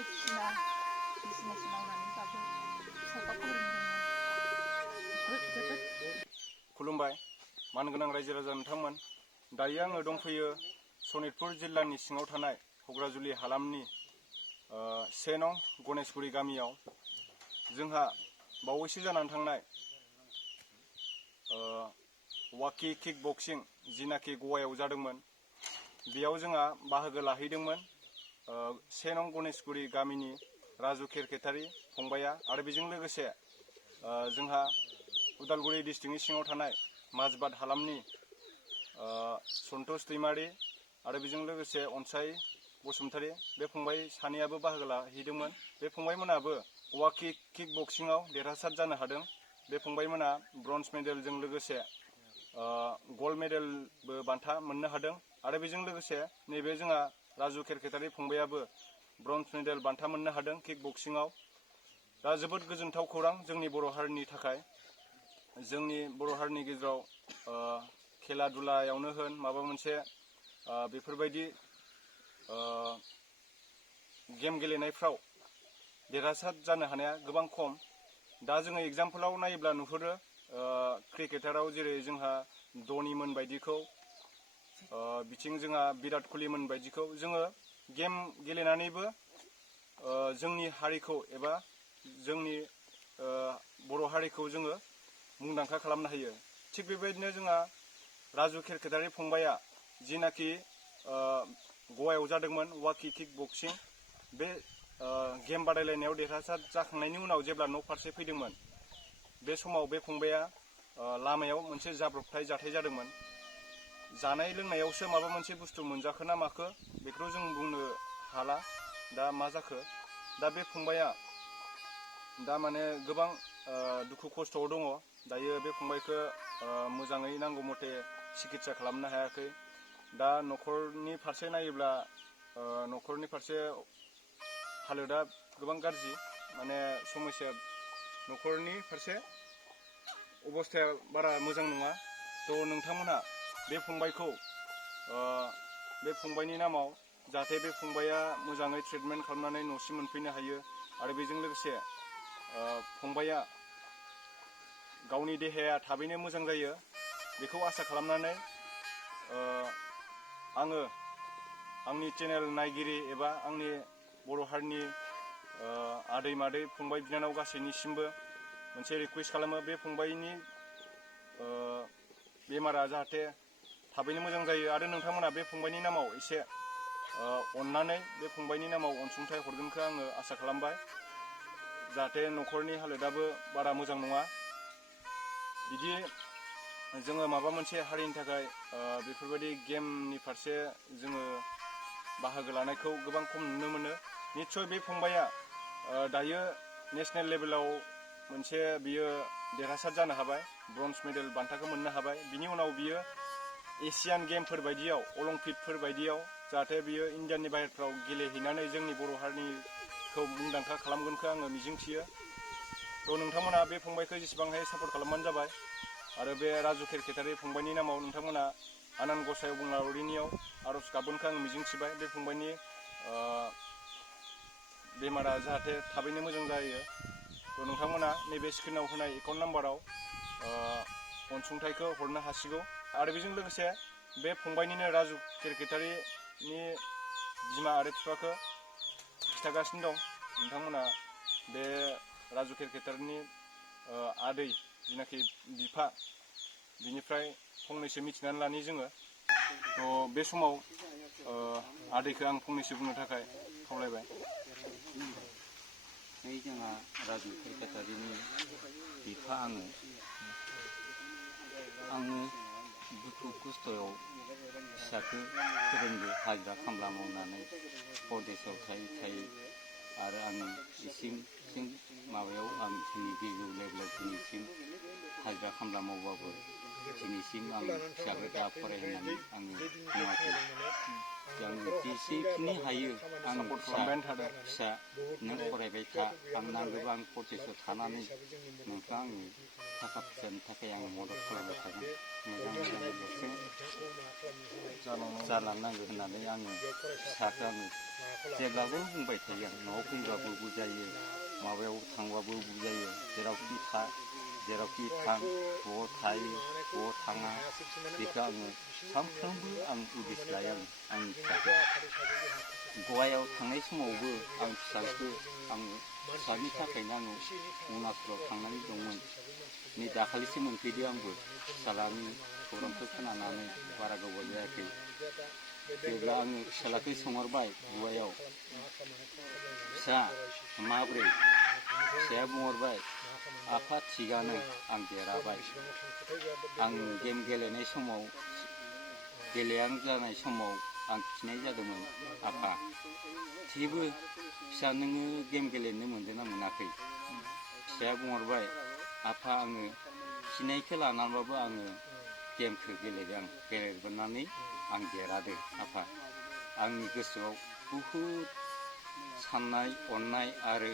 बायदिसिना बिजनेस मावनानैबाबो फिसाखौ फोरोंदोंमोन। खुलुमबाय मानगोनां रायजो राजा नोंथांमोन। दायो आङो दंफैयो सनितपुर जिल्लानि सिङाव थानाय कक्राझार हालामनि 1 नं गणेशगुरि गामियाव जोंहा बावैसो जानानै थांनाय वाकी किक बक्सिं जिनाखि गवायाव जादोंमोन बेयाव जोंहा बाहागो लाहैदोंमोन 1 नं गणेशगुरि गामिनि राजु केरकेटारी फंबाया आरो बेजों लोगोसे जोंहा उदालगुरि डिस्ट्रिक्टनि सिङाव थानाय माजबाद हालामनि सन्तोष दैमारी आरो बेजों लोगोसे अनसाय बसुमतारी बे फंबाय सानैयाबो बाहागो लाहैदोंमोन। बे फंबायमोनाबो वाकी किक बक्सिंआव देरहासार जानो हादों। बे फंबायमोना ब्रन्ज मेडेलजों लोगोसे गल्ड मेडेलबो बान्था मोननो हादों आरो बेजों लोगोसे नैबे जोंहा राजु केरकेटारी फंबायाबो ब्रन्ज मेडेल बान्था मोननो हादों किक बक्सिंआव। दा जोबोद गोजोनथाव खौरां जोंनि बर' हारिनि थाखाय। जोंनि बर' हारिनि गेजेराव खेला दुलायावनो होन माबा मोनसे बेफोरबायदि गेम गेलेनायफ्राव देरहासार जानो हानाया गोबां खम। दा जोङो एग्जाम्पलाव नायोब्ला नुहुरो क्रिकेटाराव जेरै जोंहा धनीमोन बायदिखौ बिथिं जोंहा बिराट कलिमोन बायदिखौ जोङो गेम गेलेनानैबो जोंनि हारिखौ एबा जोंनि बर' हारिखौ जोङो मुंदांखा खालामनो हायो। थिग बेबायदिनो जोंहा राजु केरकेटारी फंबाया जिनाखि गवायाव जादोंमोन वाकी किक बक्सिं बे गेम बादायलायनायाव देरहासार जाखांनायनि उनाव जेब्ला न' फारसे फैदोंमोन बे समाव बे फंबाया लामायाव मोनसे जाब्रबथाय जाथाय जादोंमोन। जानाय लोंनायावसो माबा मोनसे बुस्थु मोनजाखो ना माखो बेखौ जों बुंनो हाला दा मा जाखो। दा बे फंबाया दा माने गोबां दुखु खस्थ'आव दङ। दायो बे फंबायखौ मोजाङै नांगौ मथे सिकित्सा खालामनो हायाखै। दा न'खरनि फारसे नायोब्ला न'खरनि फारसे हालोदा गोबां गाज्रि माने समस्या न'खरनि फारसे अबस्थाया बारा मोजां नङा। थ' नोंथांमोनहा बे फंबायखौ बे फंबायनि नामाव जाहाथे बे फंबाया मोजाङै ट्रिटमेन्ट खालामनानै न'सिम मोनफैनो हायो आरो बेजों लोगोसे फंबाया गावनि देहाया थाबैनो मोजां जायो बेखौ आसा खालामनानै आङो आंनि चेनेल नायगिरि एबा आंनि बर' हारिनि आदै मादै फंबाय बिनानाव गासैनिसिमबो मोनसे रिकुवेस्ट खालामो बे फंबायनि बेमारा जाहाथे थाबैनो मोजां जायो आरो नोंथांमोना बे फंबायनि नामाव एसे अननानै बे फंबायनि नामाव अनसुंथाइ हरगोनखौ आङो आसा खालामबाय। जाहाथे न'खरनि हालोदाबो बारा मोजां नङा। बिदि जोङो माबा मोनसे हारिनि थाखाय बेफोरबायदि गेमनि फारसे जोङो बाहागो लानायखौ गोबां खम नुनो मोनो। निस्सय बे फंबाया दायो नेसनेल लेभेलाव मोनसे बियो देरहासार जानो हाबाय ब्रन्ज मेडेल बान्थाखौ मोननो हाबाय। बिनि उनाव बियो एशियान गेमफोर बायदियाव अलिम्पिकफोर बायदियाव जाहाथे बियो इण्डियानि बाहेरफ्राव गेलेहैनानै जोंनि बर' हारिनिखौ मुंदांखा खालामगोनखौ आङो मिजिंथियो। थ' नोंथांमोना बे फंबायखौ जेसेबां हायो सापर्ट खालामबानो जाबाय आरो बे राजु केरकेटारी फंबायनि नामाव नोंथांमोना आनान गसाइ अबंलावरिनियाव आर'ज गाबगोनखौ आं मिजिंथिबाय बे फंबायनि बेमारा जाहाथे थाबैनो मोजां जायो। थ' नोंथांमोना नैबे स्क्रिनाव होनाय एकाउन्ट नाम्बाराव अनसुंथाइखौ हरनो हासिगौ आरो बेजों लोगोसे बे फंबायनिनो राजु केरकेटारीनि बिमा आरो बिफाखौ खिथागासिनो दं। नोंथांमोना बे राजु केरकेटारीनि आदै जिनाखि बिफा बिनिफ्राय फंनैसो मिथिनानै लानि जोङो। थ' बे समाव आदैखौ आं फंनैसो बुंनो थाखाय खावलायबाय। जोंहा राजु केरकेटारीनि बिफा आङो दुखु खस्थ'आव फिसाखौ फोरोंदो हाजिरा खामला मावनानै परदेशआव थायै आरो आङो इसिं माबायाव आं जोंनि गोजौ लेभेलाव दिनैसिम हाजिरा खामला मावबाबो दिनैसिम आं फिसाखौ दा फरायहोनानै आङो बुङाखै। आङो जेसेखिनि हायो आं फिसा नों फरायबाय था आं नांगौबा आं परदेशआव थानानै नोंखौ आङो थाखा फैसानि थाखाय आं मदद खालामबाय थागोन। मोजां जालांनांगौ होननानै आङो फिसाखौ आङो जेब्लाबो बुंबाय थायो आं न'आव फैबाबो बुजायो माबायाव थांबाबो बुजायो जेरावखि थां बबाव थायो बबाव थाङा बेखौ आङो सानफ्रोमबो आं उदिस लायो आंनि फिसाखौ गवायाव थांनाय समावबो आं फिसाखौ आङो फिसानि थाखायनो आङो अरुणाचलाव थांनानै दंमोन नै दाखालिसो मोनफैदो आंबो फिसालानि खौरांखौ खोनानानै बारा गोबाव जायाखै जेब्ला आङो फिसालाखौ सोंहरबाय गवायाव फिसा माब्रै फिसाया बुंहरबाय आफा थिगानो आं देराबाय आं गेम गेलेनाय समाव गेलेयां जानाय समाव आं खिनाय जादोंमोन आफा थेवबो फिसा नोङो गेम गेलेनो मोन्दोंना मोनाखै फिसाया बुंहरबाय आफा आङो खिनायखौ लानानैबाबो आङो गेमखौ गेलेदों गेलेबोनानै आं देरादो आफा आंनि गोसोआव बहुद साननाय अननाय आरो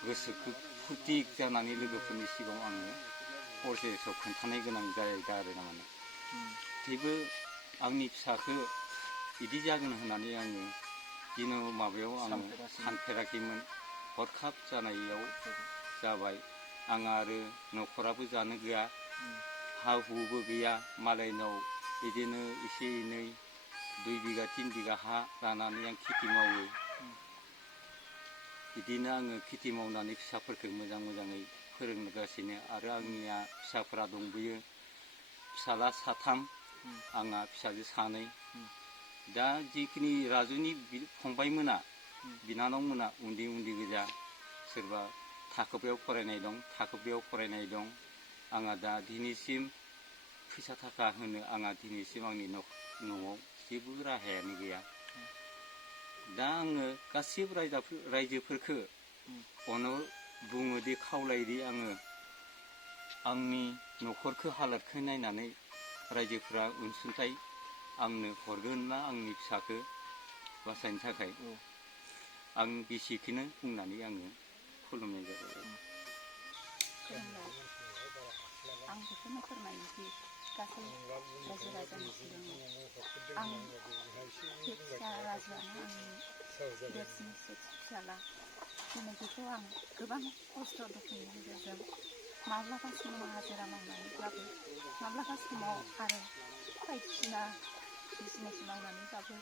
गोसोखौ फुरथि जानानै लोगोफोरनि सिगाङाव आङो परसेसआव खोन्थानो गोनां जायो आरो माने थेवबो आंनि फिसाखौ बिदि जागोन होननानै आङो दिनाव माबायाव आङो सानफेराखैमोन हरखाब जानायाव जाबाय आं आरो न'खराबो जानो गैया हा हुबो गैया मालायनाव बिदिनो एसे एनै 2 बिगा 3 बिगा हा लानानै आं खेथि मावो बिदिनो आङो खेथि मावनानै फिसाफोरखौ मोजाङै फोरोंगासिनो आरो आंनिया फिसाफोरा दंबोयो फिसाला 3 आंहा फिसाजो 2 दा जिखिनि राजुनि फंबायमोना बिनानावमोना उन्दै गोजा सोरबा थाखोबायाव फरायनाय दं आंहा दा दिनैसिम फैसा थाखा होनो आंहा दिनैसिम आंनि न'आव जेबो राहायानो गैया दा आङो गासिबो रायजोफोरखौ बुङोदि खावलायोदि आङो आंनि न'खरखौ हालोदखौ नायनानै रायजोफ्रा अनसुंथाइ आंनो हरगोन ना आंनि फिसाखौ बासायनो थाखाय आं बिसिखौनो बुंनानै आङो खुलुमनाय जाबाय आं बेखौनो फोरमायोदि गासै रायजो राजानि सिगाङाव आं फिसा राजुआनो आंनि देरसिन फिसाला दिनै बेखौ आं गोबां खस्थ' दुखुनि गेजेरजों माब्लाबा समाव हाजिरा मावनानैब्लाबो माब्लाबा समाव आरो बायदिसिना बिजनेस मावनानैब्लाबो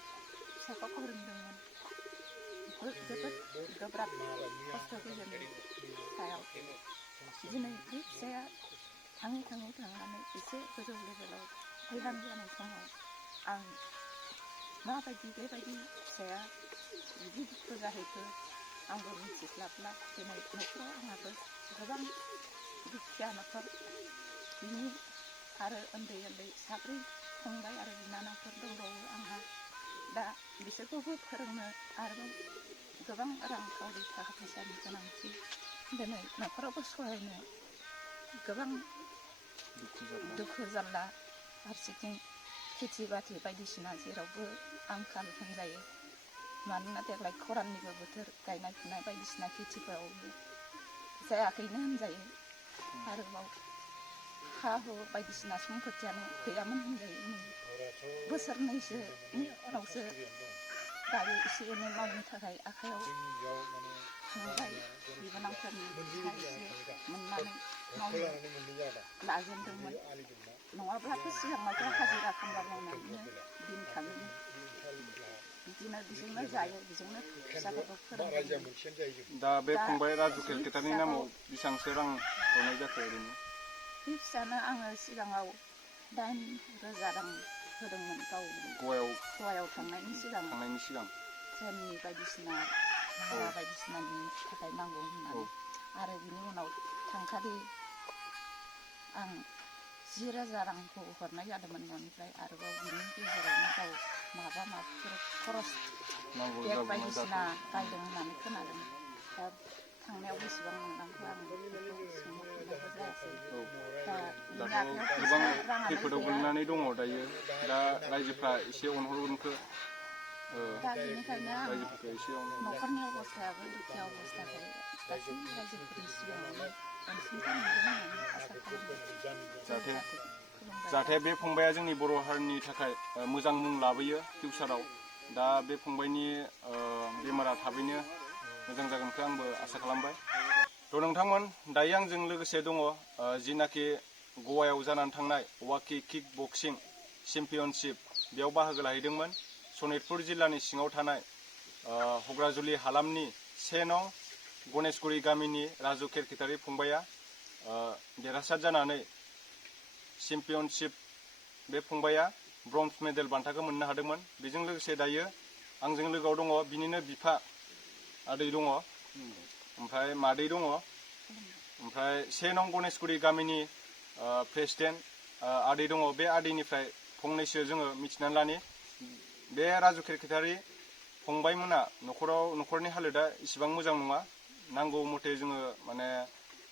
फिसाखौ फोरोंदोंमोन जोबोद गोब्राब खस्थ' गेजेरनि सायाव दिनै बे फिसाया थांनानै एसे गोजौ लेभेलाव हैलां जानाय समाव आं माबायदि बेबायदि फिसाया बिदि दुखु जाहैखो आंबो मिथिस्लाबला दिनै न'खराव आंहाबो गोबां दुखिया न'खर बिनि आरो उन्दै 4 फंबाय आरो बिनानावफोर दंबावो आंहा दा बिसोरखौबो फोरोंनो आरोबाव गोबां रांखावरि थाखा फैसानि गोनांथि दिनै न'खरावबो सहायनो गोबां दुखु जारला फारसेथिं खेथि बाथि बायदिसिना जेरावबो आंखाल होनजायो मानोना देग्लाय खराननिबो बोथोर गायनाय फुनाय बायदिसिना खेथिफोरावबो जायाखैनो होनजायो आरोबाव हा हु बायदिसिना सम्पथियानो गैयामोन होनजायो बोसोरनैसोनि उनावसो दायो एसे एनै मावनो थाखाय आखायाव थांबाय बिबोनांफोरनि एसे मोननानै मावनो लाजेनदोंमोन नङाब्लाथ' सिगाङावथ' हाजिरा खामला मावनानैनो दिन थाङोमोन बिदिनो बेजोंनो जायो बेजोंनो फिसाफोरखौ फोरोंदों दा बे फंबाय राजु केरकेटारिनि नामाव बेसेबांसो रां हरनाय जाखो ओरैनो बे फिसानो आङो सिगाङाव 8,000 रां होदोंमोन गाव गवायाव थांनायनि सिगां ट्रेननि बायदिसिना भारा बायदिसिनानि थाखाय नांगौ होननानै आरो बिनि उनाव थांखालि आं 10,000 रांखौ हरनाय जादोंमोन न'निफ्राय आरोबाव बिनि गेजेरावनो गाव माबाफोर खरस बेग बायदिसिना बायदों होननानै खोनादों दा थांनायाव बेसेबां मोनलांखो आं बेखौ सोंहरफिननायबो जायासै दा गोबां खैफोदाव गोलैनानै दङ दायो दा रायजोफ्रा एसे अनहरगोनखो दा बेनिखायनो आं न'खरनि अबस्थायाबो दुखिया अबस्थाखाय गासै रायजोफोरनि सिगाङावनो अनसुंथाइ मोनगोन होननानै आसा खालामो जाहाथे बे फंबाया जोंनि बर' हारिनि थाखाय मोजां मुं लाबोयो फिउचाराव दा बे फंबायनि बेमारा थाबैनो मोजां जागोनखौ आंबो आसा खालामबाय। थ' नोंथांमोन दायो आंजों लोगोसे दङ जिनाखि गवायाव जानानै थांनाय वाकि किक बक्सिं चेम्पियनशिप बेयाव बाहागो लाहैदोंमोन सनितपुर जिल्लानि सिङाव थानाय हग्राजुलि हालामनि 1 नं गणेशगुरि गामिनि राजु केरकेटारि फंबाया देरहासात जानानै चेम्पियनशिप बे फंबाया ब्रन्ज मेडेल बान्थाखौ मोननो हादोंमोन। बेजों लोगोसे दायो आंजों लोगोआव दङ बिनिनो बिफा आदै दङ, ओमफ्राय मादै दङ, ओमफ्राय 1 नं गणेशगुरि गामिनि प्रेसिडेन्ट आदै दङ। बे आदैनिफ्राय फंनैसो जोङो मिथिनानै लानि। बे राजु केरकेटारि फंबायमोना न'खरनि हालोदा इसिबां मोजां नङा। नांगौ मथे जोङो माने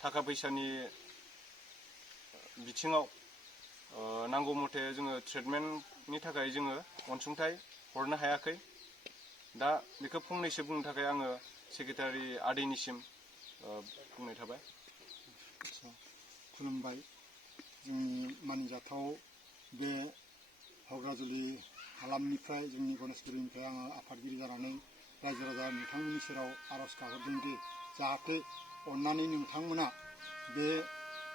थाखा फैसानि बिथिङाव नांगौ मथे जोङो ट्रिटमेन्टनि थाखाय जोङो अनसुंथाइ हरनो हायाखै। दा बेखौ फंनैसो बुंनो थाखाय आङो सेक्रेटारि आदैनिसिम बुंनाय थाबाय। खुलुमबाय। जोंनि मानिजाथाव बे हग्राजुलि हालामनिफ्राय जोंनि गणेशगुरिनिफ्राय आङो आफादगिरि जानानै रायजो राजा नोंथांमोननि सेराव आर'ज गाबहरदों दि जाहाथे अननानै नोंथांमोना बे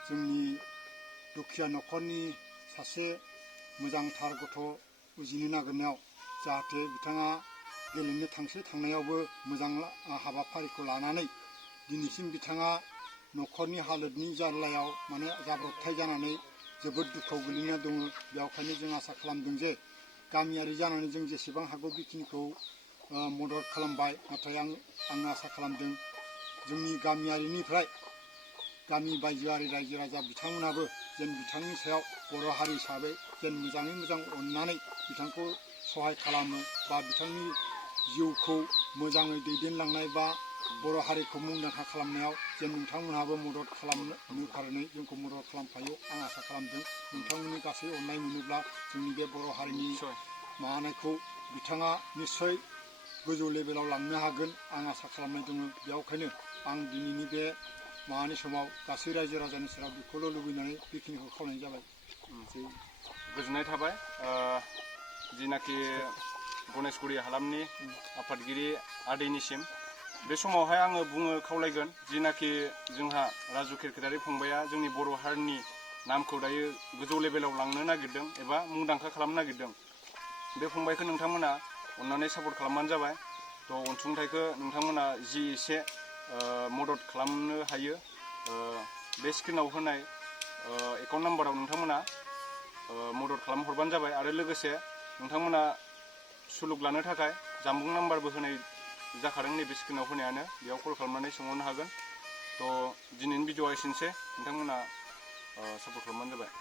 जोंनि दुखिया न'खरनि सासे मोजांथार गथ' उजिनो नागिरनायाव जाहाथे बिथाङा गेलेनो थांनायावबो मोजां हाबाफारिखौ लानानै दिनैसिम बिथाङा न'खरनि हालोदनि जारलायाव माने जाब्रबथाय जानानै जोबोद दुखुआव गोलैना दङ। बेखायनो जों आसा खालामदों जे गामियारि जानानै जों जेसेबां हागौ बेखिनिखौ मदद खालामबाय। नाथाय आं आसा खालामदों जोंनि गामियारिनिफ्राय गामि बायजोआरि रायजो राजा बिथांमोनाबो जेन बिथांनि सायाव बर' हारि हिसाबै जेन मोजाङै मोजां अननानै बिथांखौ सहाय खालामो बा बिथांनि जिउखौ मोजाङै दैदेनलांनाय बा बर' हारिखौ मुंदांखा खालामनायाव जेन नोंथांमोनहाबो मदद खालामनो फारनै जोंखौ मदद खालामफायो आं आसा खालामदों। नोंथांमोननि गासै अननाय मोनोब्ला जोंनि बे बर' हारिनि माबानायखौ बिथाङा निस्सय गोजौ लेभेलाव लांनो हागोन आं आसा खालामनाय दङ। बेखायनो आं दिनैनि बे माबानि समाव गासै रायजो राजानि सेराव बेखौल' लुबैनानै बेखिनिखौ खावलायनाय जाबाय। गोजोननाय थाबाय जिनाखि गणेशगुरि हालामनि आफादगिरि आदैनिसिम। बे समावहाय आङो बुंनो खावलायगोन जिनाखि जोंहा राजु केरकेटारि फंबाया जोंनि बर' हारिनि नामखौ दायो गोजौ लेभेलाव लांनो नागिरदों एबा मुंदांखा खालामनो नागिरदों। बे फंबायखौ नोंथांमोना अननानै सापर्ट खालामबानो जाबाय। थ' अनसुंथाइखौ नोंथांमोना जि एसे मदद खालामनो हायो बे स्क्रिनाव होनाय एकाउन्ट नाम्बाराव नोंथांमोना मदद खालामहरबानो जाबाय। आरो लोगोसे नोंथांमोना सुलुग लानो थाखाय जानबुं नाम्बारबो होनाय जाखादों नैबे स्क्रिनाव होनायानो, बेयाव कल खालामनानै सोंहरनो हागोन। थ' दिनैनि भिडिअ'आ एसेनोसै, नोंथांमोना सापर्ट खालामबानो जाबाय।